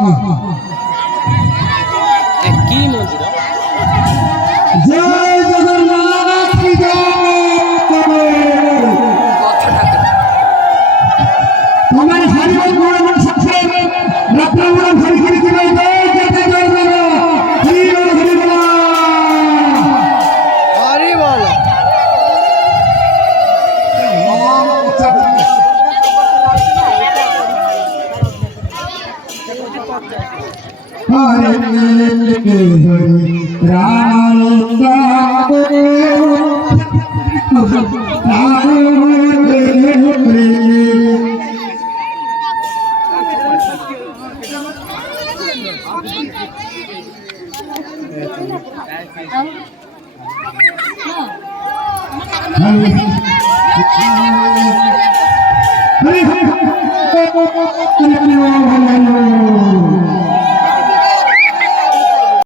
কি মন্দির জয় জগন্নাথ কি তোমার হরি বল সবসে রাত্রে বড় হরি হরি দিবে জয় জয় জয় হরি বল হরি বল হরি বল हरे राम हरे